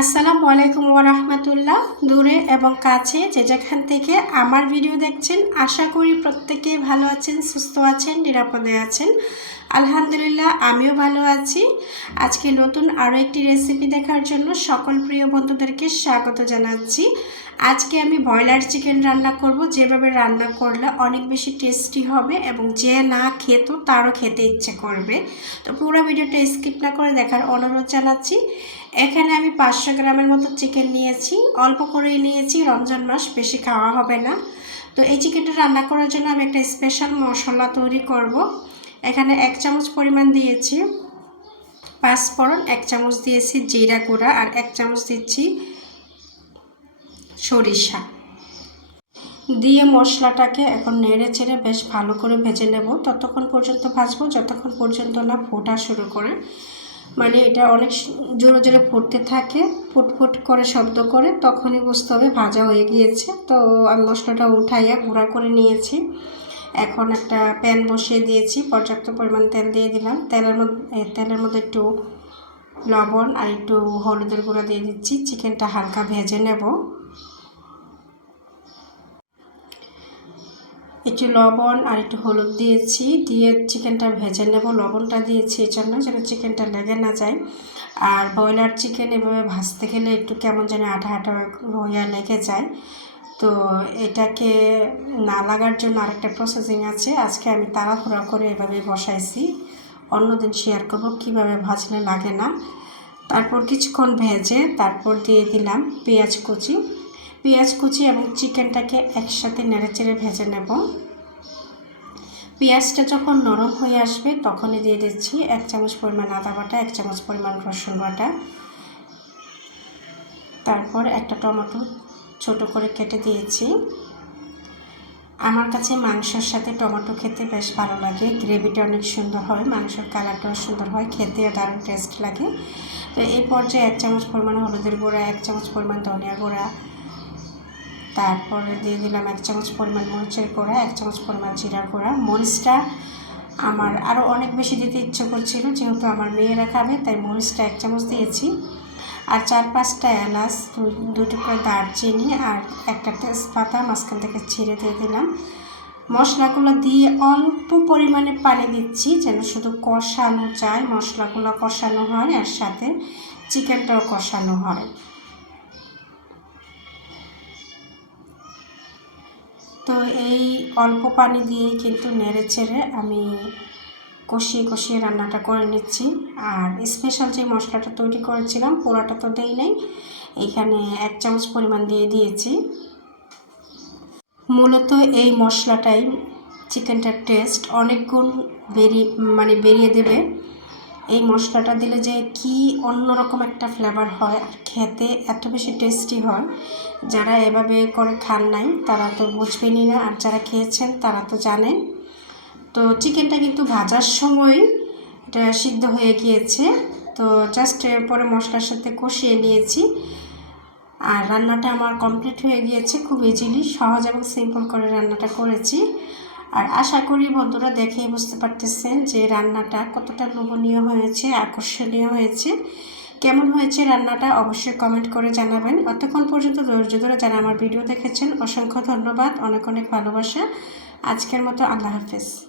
আসসালামু আলাইকুম ওরহমতুল্লাহ দূরে এবং কাছে যে যেখান থেকে আমার ভিডিও দেখছেন, আশা করি প্রত্যেকেই ভালো আছেন, সুস্থ আছেন, নিরাপদে আছেন। আলহামদুলিল্লাহ, আমিও ভালো আছি। আজকে নতুন আরও একটি রেসিপি দেখার জন্য সকল প্রিয় বন্ধুদেরকে স্বাগত জানাচ্ছি। আজকে আমি ব্রয়লার চিকেন রান্না করব। যেভাবে রান্না করলে অনেক বেশি টেস্টি হবে এবং যে না খেত, তারও খেতে ইচ্ছে করবে। তো পুরো ভিডিওটা স্কিপ না করে দেখার অনুরোধ জানাচ্ছি। এখানে আমি পাঁচশো গ্রামের মতো চিকেন নিয়েছি। অল্প করেই নিয়েছি, রমজান মাস বেশি খাওয়া হবে না। তো এই চিকেনটা রান্না করার জন্য আমি একটা স্পেশাল মশলা তৈরি করব। এখানে এক চামচ পরিমাণ দিয়েছি পাঁচফোড়ন এক চামচ দিয়েছি জিরা গুঁড়া আর এক চামচ দিচ্ছি সরিষা। দিয়ে মশলাটাকে এখন নেড়ে চেড়ে বেশ ভালো করে ভেজে নেব। ততক্ষণ পর্যন্ত ভাজবো, যতক্ষণ পর্যন্ত না ফোটা শুরু করে। মানে এটা অনেক জোরে জোরে ফুটতে থাকে ফুটফুট করে শব্দ করে, তখনই বুঝতে হবে ভাজা হয়ে গিয়েছে। তো আমি মশলাটা উঠাইয়া গুঁড়া করে নিয়েছি। এখন একটা প্যান বসিয়ে দিয়েছি, পর্যাপ্ত পরিমাণ তেল দিয়ে দিলাম। তেলের মধ্যে তেলের মধ্যে একটু লবণ আর একটু হলুদের গুঁড়া দিয়ে দিচ্ছি। চিকেনটা হালকা ভেজে নেব। একটু লবণ আর একটু হলুদ দিয়েছি, দিয়ে চিকেনটা ভেজে নেব। লবণটা দিয়েছি এই জন্য যেন চিকেনটা লেগে না যায়। আর ব্রয়লার চিকেন এভাবে ভাজতে গেলে একটু কেমন যেন আঠা আঠা হইয়া লেগে যায়। তো এটাকে না লাগার জন্য আরেকটা প্রসেসিং আছে। আজকে আমি তাড়াহুড়া করে এভাবে বসাইছি। অন্যদিন শেয়ার করব কীভাবে ভাজলে লাগে না। তারপর কিছুক্ষণ ভেজে তারপর দিয়ে দিলাম পেঁয়াজ কুচি। পেঁয়াজ কুচি এবং চিকেনটাকে একসাথে নেড়েচেড়ে ভেজে নেব। পেঁয়াজটা যখন নরম হয়ে আসবে, তখনই দিয়ে দিচ্ছি এক চামচ পরিমাণ আদা বাটা, এক চামচ পরিমাণ রসুন বাটা। তারপর একটা টমেটো ছোট করে কেটে দিয়েছি। আমার কাছে মাংসের সাথে টমেটো খেতে বেশ ভালো লাগে, গ্রেভিটা অনেক সুন্দর হয়, মাংসের কালারটাও সুন্দর হয়, খেতেও দারুণ টেস্ট লাগে। তো এই পর্যায়ে এক চামচ পরিমাণ হলুদের গুঁড়া, এক চামচ পরিমাণ ধনিয়া গুঁড়া তারপরে দিয়ে দিলাম এক চামচ পরিমাণ মরিচের গুঁড়া, এক চামচ পরিমাণ জিরা গুঁড়া। মরিচটা আমার আরও অনেক বেশি দিতে ইচ্ছে করছিল, যেহেতু আমার মেয়েরা খাবে, তাই মরিচটা এক চামচ দিয়েছি। আর চার পাঁচটা এলাচ দুই টুকরো দারচিনি আর একটা তেজপাতা মাঝখান থেকে ছিঁড়ে দিয়ে দিলাম। মশলাগুলো দিয়ে অল্প পরিমাণে পানি দিচ্ছি, যেন শুধু কষানো যায়, মশলাগুলো কষানো হয় আর সাথে চিকেনটাও কষানো হয়। তো এই অল্প পানি দিয়েই কিন্তু নেড়ে চেড়ে আমি কষিয়ে কষিয়ে রান্নাটা করে নিচ্ছি। আর স্পেশাল যে মশলাটা তৈরি করেছিলাম পোড়াটা তো দেই নাই, এখানে এক চামচ পরিমাণ দিয়ে দিয়েছি। মূলত এই মশলাটাই চিকেনটার টেস্ট অনেক গুণ বেরিয়ে মানে বেরিয়ে দেবে। এই মশলাটা দিলে যে কি অন্যরকম একটা ফ্লেভার হয় আর খেতে এত বেশি টেস্টি হয়, যারা এভাবে করে খান নাই, তারা তো বুঝবেনই না। আর যারা খেয়েছেন, তারা তো জানেন। তো চিকেনটা কিন্তু ভাজার সময় এটা সিদ্ধ হয়ে গিয়েছে। তো জাস্ট পরে মশলার সাথে কষিয়ে নিয়েছি। আর রান্নাটা আমার কমপ্লিট হয়ে গিয়েছে, খুব ইজিলি সহজ এবং সিম্পল করে রান্নাটা করেছি। আর আশা করি বন্ধুরা দেখেই বুঝতে পারতেছেন যে রান্নাটা কতটা লোভনীয় হয়েছে, আকর্ষণীয় হয়েছে। কেমন হয়েছে রান্নাটা অবশ্যই কমেন্ট করে জানাবেন। অতক্ষণ পর্যন্ত ধৈর্য ধরে যারা আমার ভিডিও দেখেছেন, অসংখ্য ধন্যবাদ। অনেক অনেক ভালোবাসা। আজকের মতো আল্লাহ হাফেজ।